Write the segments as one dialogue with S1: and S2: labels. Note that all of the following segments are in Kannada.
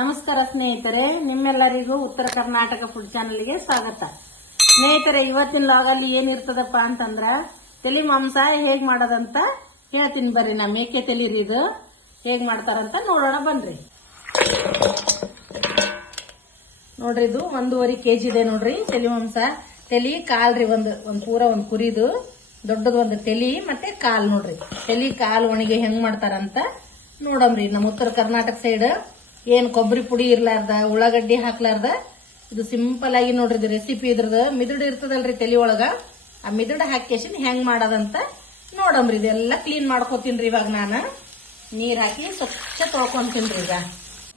S1: ನಮಸ್ಕಾರ ಸ್ನೇಹಿತರೆ, ನಿಮ್ಮೆಲ್ಲರಿಗೂ ಉತ್ತರ ಕರ್ನಾಟಕ ಫುಡ್ ಚಾನಲ್ಗೆ ಸ್ವಾಗತ. ಸ್ನೇಹಿತರೆ, ಇವತ್ತಿನ ಲಾಗಲ್ಲಿ ಏನಿರ್ತದಪ್ಪ ಅಂತಂದ್ರ, ತಲೆ ಮಾಂಸ ಹೇಗ್ ಮಾಡೋದಂತ ಹೇಳ್ತೀನಿ ಬರ್ರಿ ನಾ ಮೇಕೆ ತಲಿರಿ ಇದು, ಹೇಗ್ ಮಾಡ್ತಾರಂತ ನೋಡೋಣ ಬನ್ರಿ. ನೋಡ್ರಿ ಇದು ಒಂದೂವರೆ ಕೆಜಿ ಇದೆ ನೋಡ್ರಿ ತಲೆ ಮಾಂಸ. ತಲಿ ಕಾಲ್ರಿ ಒಂದು, ಒಂದ್ ಪೂರ ಒಂದ್ ಕುರಿದು, ದೊಡ್ಡದು ಒಂದು ತಲಿ ಮತ್ತೆ ಕಾಲ್ ನೋಡ್ರಿ. ತಲಿ, ಕಾಲ್ ಒಣಗಿ ಹೆಂಗ್ ಮಾಡ್ತಾರಂತ ನೋಡಮ್ರಿ ನಮ್ಮ ಉತ್ತರ ಕರ್ನಾಟಕ ಸೈಡ್ ಏನ್ ಕೊಬ್ಬರಿ ಪುಡಿ ಇರ್ಲಾರ್ದ, ಉಳ್ಳಾಗಡ್ಡಿ ಹಾಕ್ಲಾರ್ದ, ಇದು ಸಿಂಪಲ್ ಆಗಿ ನೋಡ್ರಿ ಇದು ರೆಸಿಪಿ ಇದ್ರದ್ದು. ಮಿದುಡು ಇರ್ತದಲ್ರಿ ತಲೆ ಒಳಗ. ಆ ಮಿದುಡು ಹಾಕೇಶನ್ ಹೆಂಗ್ ಮಾಡೋದಂತ ನೋಡಮ್ರಿ, ಇದೆಲ್ಲ ಕ್ಲೀನ್ ಮಾಡ್ಕೋತೀನ್ರಿ ಇವಾಗ ನಾನು. ನೀರ್ ಹಾಕಿ ಸ್ವಚ್ಛ ತೊಳ್ಕೊಂತೀನ್ರಿ ಈಗ.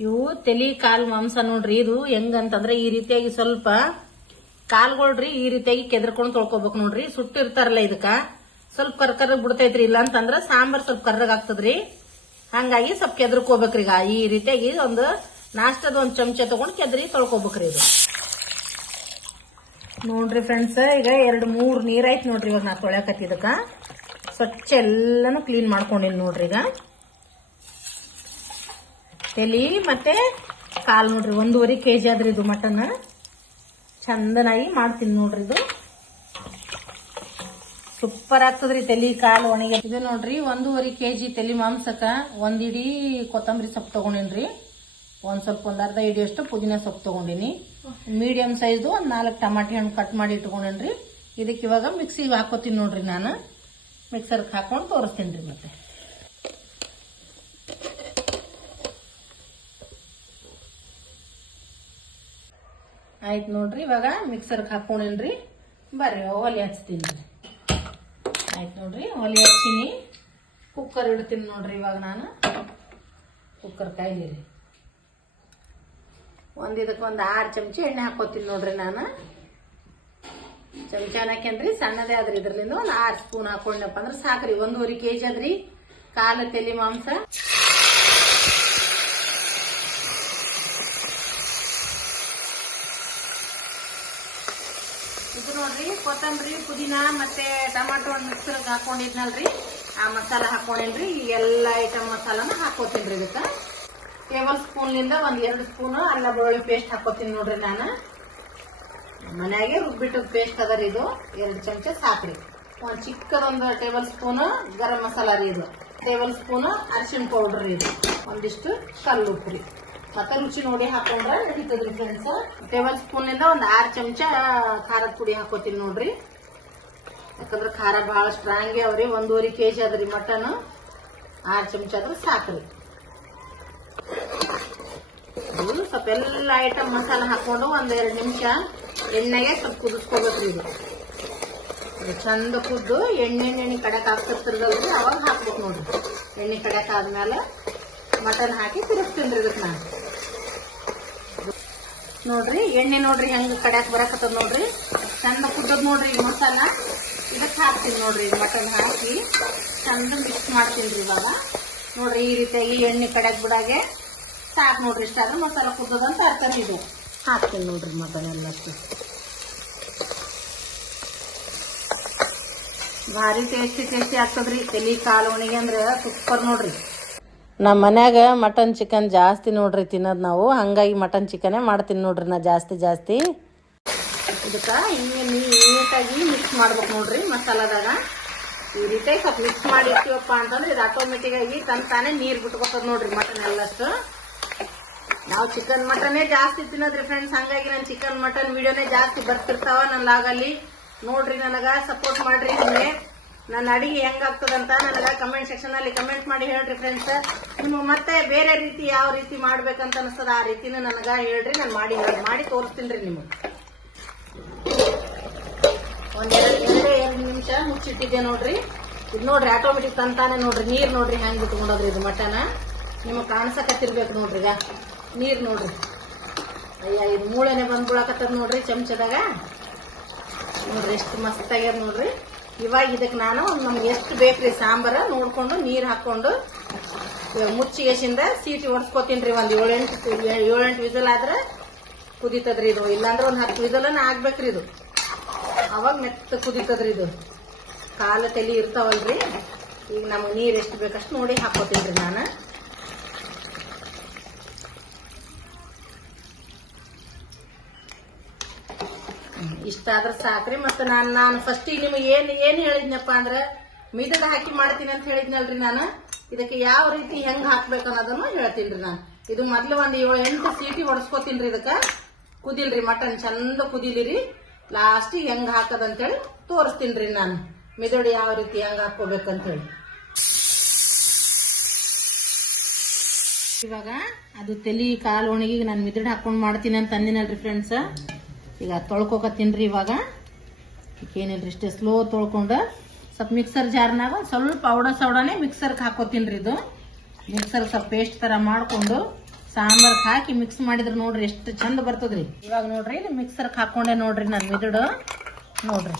S1: ಇವು ತಲೆ, ಕಾಲ್, ಮಾಂಸ ನೋಡ್ರಿ, ಇದು ಹೆಂಗಂತಂದ್ರೆ ಈ ರೀತಿಯಾಗಿ ಸ್ವಲ್ಪ ಕಾಲ್ಗೊಳ್ರಿ ಈ ರೀತಿಯಾಗಿ ಕೆದರ್ಕೊಂಡು ತೊಳ್ಕೊಬೇಕು ನೋಡ್ರಿ. ಸುಟ್ಟಿರ್ತಾರಲ್ಲ ಇದಕ್ಕ. ಸ್ವಲ್ಪ ಕರ್ಕರ್ಗ್ ಬಿಡ್ತೈತ್ರಿ ಇಲ್ಲ ಅಂತಂದ್ರ ಸಾಂಬಾರ್ ಸ್ವಲ್ಪ ಕರ್ರಗ್ ಆಗ್ತದ್ರಿ. ಹಂಗಾಗಿ ಸ್ವಲ್ಪ ಕೆದ್ರಕೋಬೇಕ್ರಿ ಈಗ. ಈ ರೀತಿಯಾಗಿ ಒಂದು ನಾಷ್ಟದ ಒಂದು ಚಮಚ ತಗೊಂಡ್ ಕೆದ್ರಿ ತೊಳ್ಕೊಬೇಕ್ರಿ ಇದು. ನೋಡ್ರಿ ಫ್ರೆಂಡ್ಸ್ ಈಗ ಎರಡು ಮೂರು ನೀರ್ ಐತ್ ನೋಡ್ರಿ ಇವಾಗ ನಾ ತೊಳ್ಯಾಕತ್ತಿದಕ್ಕ ಸ್ವಚ್ಛ ಎಲ್ಲಾನು ಕ್ಲೀನ್ ಮಾಡ್ಕೊಂಡಿನಿ ನೋಡ್ರಿ ಈಗ. ತಲಿ ಮತ್ತೆ ಕಾಲ್ ನೋಡ್ರಿ, ಒಂದೂವರೆ ಕೆಜಿ ಆದ್ರಿ ಇದು ಮಟನ್. ಚಂದನಾಗಿ ಮಾಡ್ತೀನಿ ನೋಡ್ರಿ ಇದು. ಸೂಪರ್ ಆಗ್ತದ್ರಿ ತಲಿ, ಕಾಲು, ಒಣಗಿ. ಇದು ನೋಡ್ರಿ, ಒಂದೂವರೆ ಕೆಜಿ ತಲೆ ಮಾಂಸಕ್ಕ ಒಂದ್ ಇಡೀ ಕೊತ್ತಂಬರಿ ಸೊಪ್ಪು ತಗೊಂಡಿನ್ರಿ. ಒಂದ್ ಸ್ವಲ್ಪ ಒಂದ್ ಅರ್ಧ ಇಡಿ ಅಷ್ಟು ಪುದೀನ ಸೊಪ್ಪು ತಗೊಂಡಿನಿ. ಮೀಡಿಯಂ ಸೈಜ್ ಒಂದ್ ನಾಲ್ಕು ಟಮಾಟಿ ಹಣ್ಣು ಕಟ್ ಮಾಡಿ ಇಟ್ಕೊಂಡೇನ್ರಿ. ಇದಕ್ಕೆ ಇವಾಗ ಮಿಕ್ಸಿಗೆ ಹಾಕೋತೀನಿ ನೋಡ್ರಿ ನಾನು. ಮಿಕ್ಸರ್ಗೆ ಹಾಕೊಂಡು ತೋರಿಸ್ತೀನಿ ಮತ್ತೆ. ಆಯ್ತು ನೋಡ್ರಿ, ಇವಾಗ ಮಿಕ್ಸರ್ಗೆ ಹಾಕೊಂಡೇನ್ರಿ. ಬರ್ರಿ, ಒಲೆ ಹಚ್ತೀನಿ ನೋಡ್ರಿ ಒಲೆ ಹಚ್ಚೀನಿ ಕುಕ್ಕರ್ ಇಡ್ತೀನಿ ನೋಡ್ರಿ ಇವಾಗ ನಾನು. ಕುಕ್ಕರ್ ಕಾಯಿಲಿ ಒಂದ್ ಇದಕ್ಕೆ ಒಂದು ಆರು ಚಮಚ ಎಣ್ಣೆ ಹಾಕೋತೀನಿ ನೋಡ್ರಿ ನಾನು. ಚಮಚ ಹಾಕ್ಯಂದ್ರಿ ಸಣ್ಣದೇ ಆದ್ರಿ ಇದ್ರಲಿಂದ ಒಂದು ಆರು ಸ್ಪೂನ್ ಹಾಕೊಂಡಪ್ಪ ಅಂದ್ರೆ ಸಾಕ್ರಿ. ಒಂದೂವರೆ ಕೆ ಜಿ ಅದ್ರಿ ಕಾಲು ತಲೆ ಮಾಂಸ ಇದು ನೋಡ್ರಿ ಕೊತ್ತಂಬರಿ, ಪುದೀನ ಮತ್ತೆ ಟಮಾಟೊ ಒಂದು ಮಿಕ್ಸರ್ಗೆ ಹಾಕೊಂಡಿದ್ನಲ್ರಿ. ಆ ಮಸಾಲ ಹಾಕೊಂಡೇನ್ರಿ. ಈ ಎಲ್ಲ ಐಟಮ್ ಮಸಾಲಾನ ಹಾಕೋತೀನಿ ಇದಕ್ಕೆ. ಟೇಬಲ್ ಸ್ಪೂನ್ನಿಂದ ಒಂದ್ ಎರಡು ಸ್ಪೂನ್ ಅಲ್ಲ ಬೆಳ್ಳುಳ್ಳಿ ಪೇಸ್ಟ್ ಹಾಕೋತೀನಿ ನೋಡ್ರಿ ನಾನು. ಮನೆಯಾಗೆ ರುಬ್ಬಿಟ್ಟು ಪೇಸ್ಟ್ ಅದರಿ ಇದು. ಎರಡು ಚಮಚ ಸಾಕ್ರಿ. ಒಂದ್ ಚಿಕ್ಕದೊಂದು ಟೇಬಲ್ ಸ್ಪೂನ್ ಗರಂ ಮಸಾಲ ರೀ ಇದು. ಟೇಬಲ್ ಸ್ಪೂನ್ ಅರಿಶಿನ ಪೌಡರ್ ಇದು. ಒಂದಿಷ್ಟು ಕಲ್ಲು ಉಪ್ಪು ರೀ ಮತ್ತೆ ರುಚಿ ನೋಡಿ ಹಾಕೊಂಡ್ರೆ ನಡೀತದ್ರಿ ಫ್ರೆಂಡ್ಸ್ ಟೇಬಲ್ ಸ್ಪೂನ್ ಇಂದ ಒಂದ್ ಆರ್ ಚಮಚ ಖಾರದ ಪುಡಿ ಹಾಕೋತೀನಿ ನೋಡ್ರಿ. ಯಾಕಂದ್ರೆ ಖಾರ ಬಹಳ ಸ್ಟ್ರಾಂಗ್ ಅವ್ರಿ. ಒಂದೂವರೆ ಕೆಜಿ ಅದ್ರಿ ಮಟನ್. ಆರ್ ಚಮಚ ಆದ್ರೆ ಸಾಕ್ರಿ. ಸ್ವಲ್ಪ ಎಲ್ಲ ಐಟಮ್ ಮಸಾಲ ಹಾಕೊಂಡು ಒಂದ್ ಎರಡ್ ನಿಮಿಷ ಎಣ್ಣೆಗೆ ಸ್ವಲ್ಪ ಕುದಿಸ್ಕೋಬೇಕ್ರಿ ಇದು. ಚಂದ ಕುದ್ದು ಎಣ್ಣೆ ಎಣ್ಣೆ ಕಡಕ್ ಆಗ್ತಿರ್ತದಲ್ರಿ, ಅವಾಗ ಹಾಕ್ಬೇಕು ನೋಡ್ರಿ. ಎಣ್ಣೆ ಕಡಕ್ ಆದ್ಮೇಲೆ ಮಟನ್ ಹಾಕಿ ತಿರುಗಿಸ್ತೀನಿ ಇದಕ್ಕೆ ನಾನು. ನೋಡ್ರಿ, ಎಣ್ಣೆ ನೋಡ್ರಿ, ಹೆಂಗ್ ಕಡ್ಯಾಕ್ ಬರಕತ್ತದ ನೋಡ್ರಿ. ಚಂದ ಕುದ್ದದ್ ನೋಡ್ರಿ ಈ ಮಸಾಲ. ಇದಕ್ಕೆ ಹಾಕ್ತೀನಿ ನೋಡ್ರಿ ಮಟನ್ ಹಾಕಿ. ಚಂದ ಮಿಕ್ಸ್ ಮಾಡ್ತೀನಿ ರೀ ಇವಾಗ. ನೋಡ್ರಿ, ಈ ರೀತಿಯಾಗಿ ಎಣ್ಣೆ ಕಡ್ಯಾಕ್ ಬಿಡಾಗೆ ಸಾಕು ನೋಡ್ರಿ ಇಷ್ಟ ಆದ್ರೆ ಮಸಾಲ ಅಂತ ಅರ್ಥ ಇದು. ಹಾಕ್ತೀನಿ ನೋಡ್ರಿ ಮಟನ್ ಎಲ್ಲ ಭಾರಿ ಟೇಸ್ಟಿ ಟೇಸ್ಟಿ ಆಗ್ತದ್ರಿ. ತಲಿ ಕಾಲು ಒಣಗಿ ಅಂದ್ರೆ ಸೂಪರ್ ನೋಡ್ರಿ. ನಮ್ಮ ಮನ್ಯಾಗ ಮಟನ್ ಚಿಕನ್ ಜಾಸ್ತಿ ನೋಡ್ರಿ ತಿನ್ನೋದು ನಾವು. ಹಂಗಾಗಿ ಮಟನ್ ಚಿಕನೇ ಮಾಡ್ತೀನಿ ನೋಡ್ರಿ ನಾ ಜಾಸ್ತಿ ಜಾಸ್ತಿ. ಇದಕ್ಕೆ ಹಿಂಗೆ ನೀಟಾಗಿ ಮಿಕ್ಸ್ ಮಾಡ್ಬೇಕು ನೋಡ್ರಿ ಮಸಾಲದಾಗ. ಈ ರೀತಿ ಸ್ವಲ್ಪ ಮಿಕ್ಸ್ ಮಾಡಿ ಇರ್ತೀವಪ್ಪ ಅಂತಂದ್ರೆ ಇದು ಆಟೋಮೆಟಿಕ್ ಆಗಿ ತನ್ ನೀರು ಬಿಟ್ಕೊತದ ನೋಡ್ರಿ ಮಟನ್ ಎಲ್ಲಷ್ಟು. ನಾವು ಚಿಕನ್ ಮಟನೇ ಜಾಸ್ತಿ ತಿನ್ನೋದ್ರಿ ಫ್ರೆಂಡ್ಸ್ ಹಂಗಾಗಿ ನಾನು ಚಿಕನ್ ಮಟನ್ ವಿಡಿಯೋನೇ ಜಾಸ್ತಿ ಬರ್ತಿರ್ತಾವ ನನ್ನ ಲಾಗಲ್ಲಿ ನೋಡ್ರಿ ನನಗ ಸಪೋರ್ಟ್ ಮಾಡ್ರಿ ನಿಮಗೆ. ನನ್ನ ಅಡಿಗೆ ಹೆಂಗಾಗ್ತದಂತ ನನಗ ಕಮೆಂಟ್ ಸೆಕ್ಷನ್ ಅಲ್ಲಿ ಕಮೆಂಟ್ ಮಾಡಿ ಹೇಳ್ರಿ ಫ್ರೆಂಡ್ಸ್ ನಿಮ್ಗೆ ಮತ್ತೆ ಬೇರೆ ರೀತಿ ಯಾವ ರೀತಿ ಮಾಡ್ಬೇಕಂತ ಅನಿಸ್ತದ ಆ ರೀತಿನ ನನಗ ಹೇಳ್ರಿ, ನಾನು ಮಾಡಿ ಮಾಡಿ ತೋರಿಸ್ತೀನಿ ನಿಮಗೆ. ಒಂದೆರಡು ಎರಡೇ, ಎರಡು ನಿಮಿಷ ಮುಚ್ಚಿಟ್ಟಿದ್ದೆ ನೋಡ್ರಿ. ಇದು ನೋಡ್ರಿ ಆಟೋಮೆಟಿಕ್ ತಂತಾನೆ ನೋಡ್ರಿ. ನೀರ್ ನೋಡ್ರಿ ಹೆಂಗ್ ಬಿಟ್ಕೊಂಡೋದ್ರಿ ಇದು ಮಟನ ನಿಮಗೆ ಕಾಣಿಸಕತ್ತಿರ್ಬೇಕು ನೋಡ್ರಿ ಈಗ. ನೀರ್ ನೋಡ್ರಿ. ಅಯ್ಯ, ಇದು ಮೂಳೆನೆ ಬಂದ್ಬಿಡಕತ್ತದ ನೋಡ್ರಿ ಚಮಚದಾಗ. ನೋಡ್ರಿ, ಎಷ್ಟು ಮಸ್ತ್ ಆಗ್ಯದ ನೋಡ್ರಿ. ಇವಾಗ ಇದಕ್ಕೆ ನಾನು ನಮ್ಗೆ ಎಷ್ಟು ಬೇಕ್ರಿ ಸಾಂಬಾರ ನೋಡ್ಕೊಂಡು ನೀರು ಹಾಕೊಂಡು ಮುಚ್ಚಿಗೆಸಿಂದ ಸೀಟಿ ಒಡ್ಸ್ಕೊತೀನಿ ರೀ ಒಂದು ಏಳೆಂಟು ಏಳೆಂಟು ವಿಸಲ್ ಆದ್ರೆ ಕುದೀತದ್ರಿ ಇದು. ಇಲ್ಲಾಂದ್ರೆ ಒಂದು ಹತ್ತು ವಿಸಲನ್ನ ಆಗ್ಬೇಕ್ರಿ ಇದು. ಅವಾಗ ಮೆತ್ತ ಕುದೀತದ್ರಿ ಇದು. ಕಾಲು ತಲೆ ಇರ್ತಾವಲ್ರಿ. ಈಗ ನಮಗೆ ನೀರು ಎಷ್ಟು ಬೇಕಷ್ಟು ನೋಡಿ ಹಾಕೋತೀನಿ ನಾನು. ಇಷ್ಟ ಆದ್ರೆ ಸಾಕ್ರಿ. ಮತ್ತೆ ನಾನು ನಾನು ಫಸ್ಟಿಗೆ ನಿಮಗೆ ಏನ್ ಏನ್ ಹೇಳಿದ್ನಪ್ಪ ಅಂದ್ರೆ ಮಿದದ ಹಾಕಿ ಮಾಡ್ತೀನಿ ಅಂತ ಹೇಳಿದ್ನಲ್ರಿ ನಾನು. ಇದಕ್ಕೆ ಯಾವ ರೀತಿ ಹೆಂಗ್ ಹಾಕ್ಬೇಕು ಅನ್ನೋದನ್ನು ಹೇಳ್ತೀನಿ ನಾನು. ಇದು ಮೊದ್ಲು ಒಂದು ಏಳು, ಎಂಟು ಸೀಟಿ ಹೊಡ್ಸ್ಕೊತೀನಿ ಇದಕ್ಕ. ಕುದಿಲ್ರಿ ಮಟನ್, ಚಂದ ಕುದಿಲಿರಿ. ಲಾಸ್ಟಿಗೆ ಹೆಂಗ್ ಹಾಕದಂತೇಳಿ ತೋರಿಸ್ತೀನಿ ನಾನು. ಮಿದುಳು ಯಾವ ರೀತಿ ಹೆಂಗ್ ಹಾಕೋಬೇಕಂತೇಳಿ ಇವಾಗ ಅದು ತಲಿ ಕಾಲು ಒಣಗಿಗೆ ನಾನು ಮಿದಡ್ ಹಾಕೊಂಡು ಮಾಡ್ತೀನಿ ಅಂತ ಅಂದಿನಲ್ರಿ ಫ್ರೆಂಡ್ಸ್ ಈಗ ತಿನ್ರಿ ಇವಾಗ. ಏನಿಲ್ರಿ ಇಷ್ಟೇ ಸ್ಲೋ ತೊಳ್ಕೊಂಡು ಸ್ವಲ್ಪ ಮಿಕ್ಸರ್ ಜಾರ್ನಾಗ ಸ್ವಲ್ಪ ಪೌಡ ಸೌಡನೆ ಮಿಕ್ಸರ್ಗೆ ಹಾಕೋತೀನ್ರಿ ಇದು. ಮಿಕ್ಸರ್ ಸ್ವಲ್ಪ ಪೇಸ್ಟ್ ತರ ಮಾಡಿಕೊಂಡು ಸಾಂಬಾರ್ಗೆ ಹಾಕಿ ಮಿಕ್ಸ್ ಮಾಡಿದ್ರೆ ನೋಡ್ರಿ ಎಷ್ಟು ಚಂದ ಬರ್ತದ್ರಿ. ಇವಾಗ ನೋಡ್ರಿ ಮಿಕ್ಸರ್ಗೆ ಹಾಕೊಂಡೆ ನೋಡ್ರಿ ನಾನು ಮಿದುಡು ನೋಡ್ರಿ.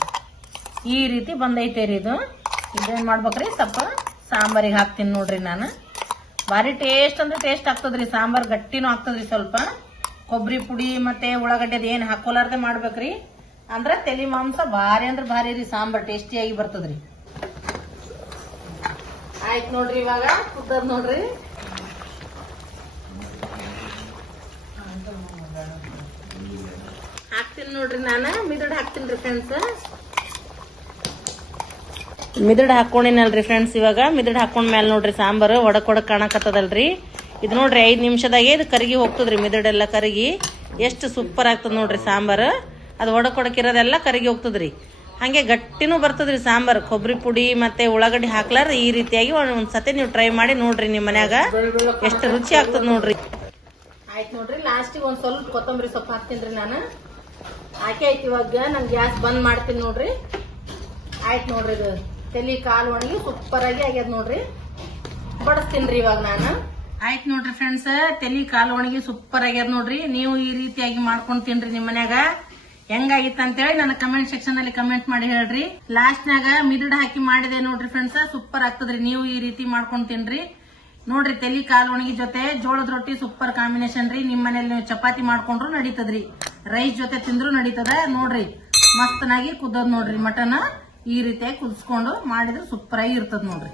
S1: ಈ ರೀತಿ ಬಂದೈತೆ ರೀ ಇದು. ಇದೇನ್ ಮಾಡ್ಬೇಕ್ರಿ? ಸ್ವಲ್ಪ ಸಾಂಬಾರಿಗೆ ಹಾಕ್ತೀನಿ ನೋಡ್ರಿ ನಾನು. ಭಾರಿ ಟೇಸ್ಟ್ ಅಂದ್ರೆ ಟೇಸ್ಟ್ ಆಗ್ತದ್ರಿ. ಸಾಂಬಾರ್ ಗಟ್ಟಿನೂ ಆಗ್ತದ್ರಿ ಸ್ವಲ್ಪ. ಕೊಬ್ಬರಿ ಪುಡಿ ಮತ್ತೆ ಉಳ್ಳಾಗಡ್ಡೆದು ಏನು ಹಾಕೋಲಾರ್ದೆ ಮಾಡ್ಬೇಕ್ರಿ. ಅಂದ್ರ ತಲೆ ಮಾಂಸ ಭಾರಿ ಅಂದ್ರ ಭಾರಿ ರೀ, ಸಾಂಬಾರ್ ಟೇಸ್ಟಿಯಾಗಿ ಬರ್ತದ್ರಿ. ಆಯ್ತು ನೋಡ್ರಿ ಇವಾಗ ಕುದ್ದದ್ ನೋಡ್ರಿ. ಹಾಕ್ತೀನಿ ನೋಡ್ರಿ ನಾನು, ಮಿದಡ್ ಹಾಕ್ತೀನಿ ರೀ ಫ್ರೆಂಡ್ಸ್ ಮಿದಡ್ ಹಾಕೊಂಡಿನಲ್ರಿ ಫ್ರೆಂಡ್ಸ್ ಇವಾಗ, ಮಿದಡ್ ಹಾಕೊಂಡ್ ಮೇಲೆ ನೋಡ್ರಿ ಸಾಂಬಾರು, ಒಡಕ್ ಒಡಕ್ ಕಾಣಕತ್ತದಲ್ರಿ. ಇದು ನೋಡ್ರಿ ಐದು ನಿಮಿಷದಾಗೆ ಇದು ಕರಗಿ ಹೋಗ್ತದ್ರಿ ಮಿದಡೆಲ್ಲ ಕರಗಿ. ಎಷ್ಟು ಸೂಪರ್ ಆಗ್ತದೆ ನೋಡ್ರಿ ಸಾಂಬಾರು. ಅದು ಒಡಕ್ ಕರಿಗಿ ಹೋಗ್ತದ್ರಿ. ಹಾಗೆ ಗಟ್ಟಿನೂ ಬರ್ತದ್ರಿ ಸಾಂಬಾರು. ಕೊಬ್ಬರಿ ಪುಡಿ ಮತ್ತೆ ಉಳ್ಳಾಗಡ್ಡಿ ಹಾಕ್ಲಾರ ಈ ರೀತಿಯಾಗಿ ಒಂದ್ಸತಿ ಒಂದ್ ಸತಿ ನೀವು ಟ್ರೈ ಮಾಡಿ ನೋಡ್ರಿ ನಿಮ್ಮ ಮನ್ಯಾಗ. ಎಷ್ಟು ರುಚಿ ಆಗ್ತದ ನೋಡ್ರಿ. ಆಯ್ತು ನೋಡ್ರಿ ಲಾಸ್ಟಿಗೆ ಒಂದು ಸ್ವಲ್ಪ ಕೊತ್ತಂಬರಿ ಸೊಪ್ಪು ಹಾಕ್ತೀನಿ ನಾನು. ಹಾಕಿ ಆಯ್ತು ಇವಾಗ. ನಾನು ಗ್ಯಾಸ್ ಬಂದ್ ಮಾಡ್ತೀನಿ ನೋಡ್ರಿ. ಆಯ್ತು ನೋಡ್ರಿ ಇದು. ತಲೆ ಕಾಲು ಒಣಗಿ ಸೂಪರ್ ಆಗಿ ಆಗ್ಯದ ನೋಡ್ರಿ. ಬಡಿಸ್ತೀನ್ರಿ ಇವಾಗ ನಾನು. ಆಯ್ತು ನೋಡ್ರಿ ಫ್ರೆಂಡ್ಸ್ ತಲೆ ಕಾಲು ಒಣಗಿ ಸೂಪರ್ ಆಗ್ಯದ ನೋಡ್ರಿ. ನೀವು ಈ ರೀತಿಯಾಗಿ ಮಾಡ್ಕೊಂಡು ತಿನ್ರಿ ನಿಮ್ ಮನ್ಯಾಗ. ಹೆಂಗಾಗಿತ್ತು ಅಂತೇಳಿ ನನ್ನ ಕಮೆಂಟ್ ಸೆಕ್ಷನ್ ಅಲ್ಲಿ ಕಮೆಂಟ್ ಮಾಡಿ ಹೇಳ್ರಿ. ಲಾಸ್ಟ್ ನಾಗ ಹಾಕಿ ಮಾಡಿದೆ ನೋಡ್ರಿ ಫ್ರೆಂಡ್ಸ್ ಸೂಪರ್ ಆಗ್ತದ್ರಿ. ನೀವು ಈ ರೀತಿ ಮಾಡ್ಕೊಂಡು ತಿನ್ರಿ ನೋಡ್ರಿ ತಲೆ ಕಾಲು ಒಣಗಿ ಜೊತೆ ಜೋಳದ ರೊಟ್ಟಿ ಸೂಪರ್ ಕಾಂಬಿನೇಷನ್ ರೀ. ನಿಮ್ ಮನೇಲಿ ನೀವು ಚಪಾತಿ ಮಾಡ್ಕೊಂಡ್ರು ನಡೀತದ್ರಿ. ರೈಸ್ ಜೊತೆ ತಿಂದ್ರು ನಡೀತದ. ನೋಡ್ರಿ ಮಸ್ತನಾಗಿ ಕುದ್ದದ್ ನೋಡ್ರಿ ಮಟನ್. ಈ ರೀತಿಯಾಗಿ ಕುದಿಸ್ಕೊಂಡು ಮಾಡಿದ್ರೆ ಸೂಪರ್ ಆಗಿ ಇರ್ತದ ನೋಡ್ರಿ.